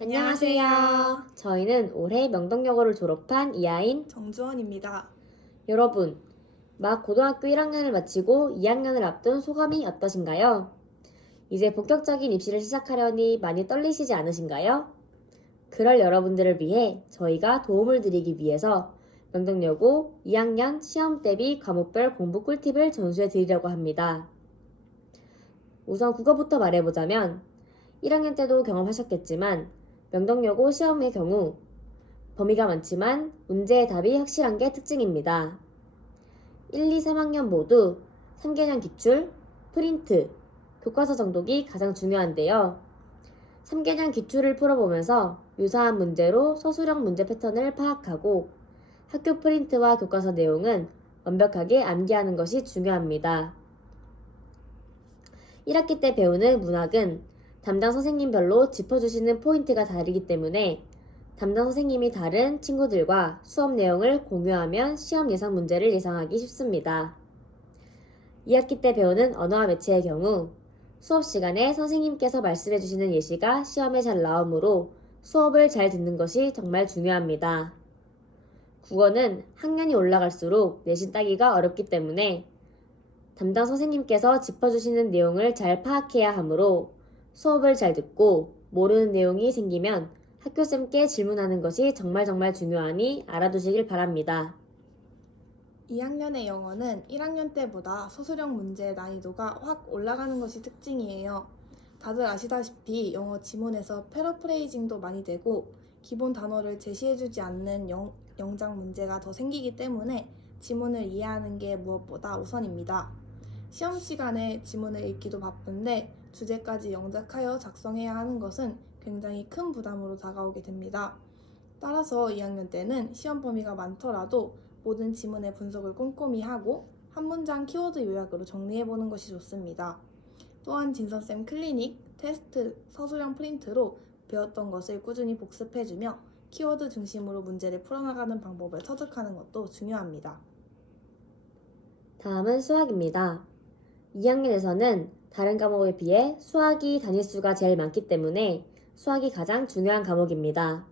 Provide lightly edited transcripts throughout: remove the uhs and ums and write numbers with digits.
안녕하세요. 저희는 올해 명덕여고를 졸업한 이하인 정주원입니다. 여러분, 막 고등학교 1학년을 마치고 2학년을 앞둔 소감이 어떠신가요? 이제 본격적인 입시를 시작하려니 많이 떨리시지 않으신가요? 그럴 여러분들을 위해 저희가 도움을 드리기 위해서 명덕여고 2학년 시험 대비 과목별 공부 꿀팁을 전수해 드리려고 합니다. 우선 국어부터 말해보자면 1학년 때도 경험하셨겠지만 명덕여고 시험의 경우 범위가 많지만 문제의 답이 확실한 게 특징입니다. 1, 2, 3학년 모두 3개년 기출, 프린트, 교과서 정독이 가장 중요한데요. 3개년 기출을 풀어보면서 유사한 문제로 서술형 문제 패턴을 파악하고 학교 프린트와 교과서 내용은 완벽하게 암기하는 것이 중요합니다. 1학기 때 배우는 문학은 담당 선생님별로 짚어주시는 포인트가 다르기 때문에 담당 선생님이 다른 친구들과 수업 내용을 공유하면 시험 예상 문제를 예상하기 쉽습니다. 2학기 때 배우는 언어와 매체의 경우 수업 시간에 선생님께서 말씀해주시는 예시가 시험에 잘 나오므로 수업을 잘 듣는 것이 정말 중요합니다. 국어는 학년이 올라갈수록 내신 따기가 어렵기 때문에 담당 선생님께서 짚어주시는 내용을 잘 파악해야 하므로 수업을 잘 듣고 모르는 내용이 생기면 학교쌤께 질문하는 것이 정말 중요하니 알아두시길 바랍니다. 2학년의 영어는 1학년 때보다 서술형 문제의 난이도가 확 올라가는 것이 특징이에요. 다들 아시다시피 영어 지문에서 패러프레이징도 많이 되고 기본 단어를 제시해주지 않는 영작 문제가 더 생기기 때문에 지문을 이해하는 게 무엇보다 우선입니다. 시험 시간에 지문을 읽기도 바쁜데 주제까지 영작하여 작성해야 하는 것은 굉장히 큰 부담으로 다가오게 됩니다. 따라서 2학년 때는 시험 범위가 많더라도 모든 지문의 분석을 꼼꼼히 하고 한 문장 키워드 요약으로 정리해보는 것이 좋습니다. 또한 진선쌤 클리닉, 테스트, 서술형 프린트로 배웠던 것을 꾸준히 복습해주며 키워드 중심으로 문제를 풀어나가는 방법을 터득하는 것도 중요합니다. 다음은 수학입니다. 2학년에서는 다른 과목에 비해 수학이 단위수가 제일 많기 때문에 수학이 가장 중요한 과목입니다.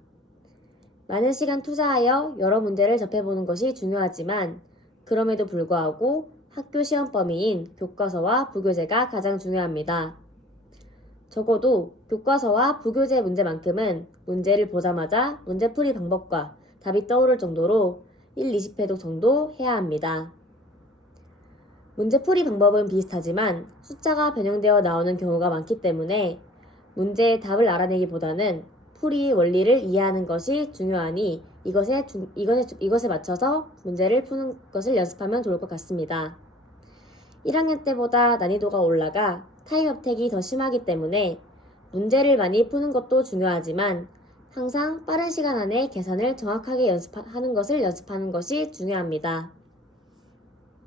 많은 시간 투자하여 여러 문제를 접해보는 것이 중요하지만 그럼에도 불구하고 학교 시험 범위인 교과서와 부교재가 가장 중요합니다. 적어도 교과서와 부교재 문제만큼은 문제를 보자마자 문제풀이 방법과 답이 떠오를 정도로 1, 20회독 정도 해야 합니다. 문제풀이 방법은 비슷하지만 숫자가 변형되어 나오는 경우가 많기 때문에 문제의 답을 알아내기보다는 풀이 원리를 이해하는 것이 중요하니 이것에 맞춰서 문제를 푸는 것을 연습하면 좋을 것 같습니다. 1학년 때보다 난이도가 올라가 타임 협택이 더 심하기 때문에 문제를 많이 푸는 것도 중요하지만 항상 빠른 시간 안에 계산을 정확하게 하는 것을 연습하는 것이 중요합니다.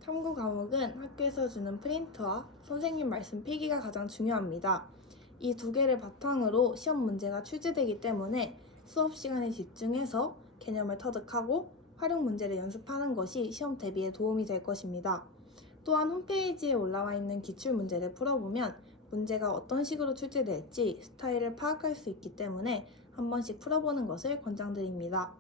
탐구 과목은 학교에서 주는 프린트와 선생님 말씀 필기가 가장 중요합니다. 이 두 개를 바탕으로 시험 문제가 출제되기 때문에 수업 시간에 집중해서 개념을 터득하고 활용 문제를 연습하는 것이 시험 대비에 도움이 될 것입니다. 또한 홈페이지에 올라와 있는 기출 문제를 풀어보면 문제가 어떤 식으로 출제될지 스타일을 파악할 수 있기 때문에 한 번씩 풀어보는 것을 권장드립니다.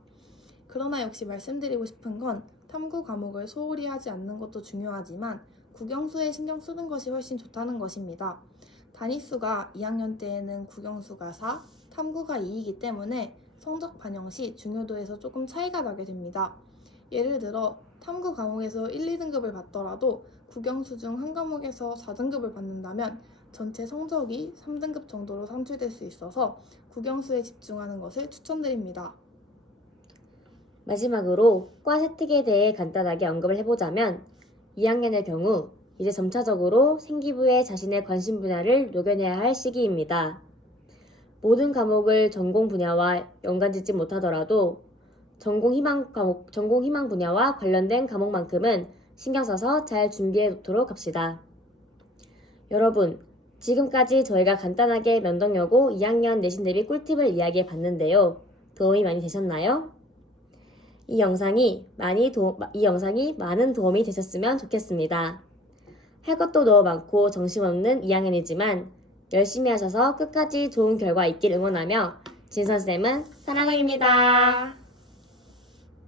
그러나 역시 말씀드리고 싶은 건 탐구 과목을 소홀히 하지 않는 것도 중요하지만 국영수에 신경 쓰는 것이 훨씬 좋다는 것입니다. 단위수가 2학년 때에는 국영수가 4, 탐구가 2이기 때문에 성적 반영 시 중요도에서 조금 차이가 나게 됩니다. 예를 들어 탐구 과목에서 1, 2등급을 받더라도 국영수 중 한 과목에서 4등급을 받는다면 전체 성적이 3등급 정도로 산출될 수 있어서 국영수에 집중하는 것을 추천드립니다. 마지막으로 과 세특에 대해 간단하게 언급을 해보자면 2학년의 경우 이제 점차적으로 생기부에 자신의 관심 분야를 녹여내야 할 시기입니다. 모든 과목을 전공 분야와 연관짓지 못하더라도 전공 희망 분야와 관련된 과목만큼은 신경 써서 잘 준비해 놓도록 합시다. 여러분, 지금까지 저희가 간단하게 명덕여고 2학년 내신 대비 꿀팁을 이야기해 봤는데요. 도움이 많이 되셨나요? 이 영상이 많은 도움이 되셨으면 좋겠습니다. 할 것도 너무 많고 정신없는 2학년이지만 열심히 하셔서 끝까지 좋은 결과 있길 응원하며 진선쌤은 사랑입니다.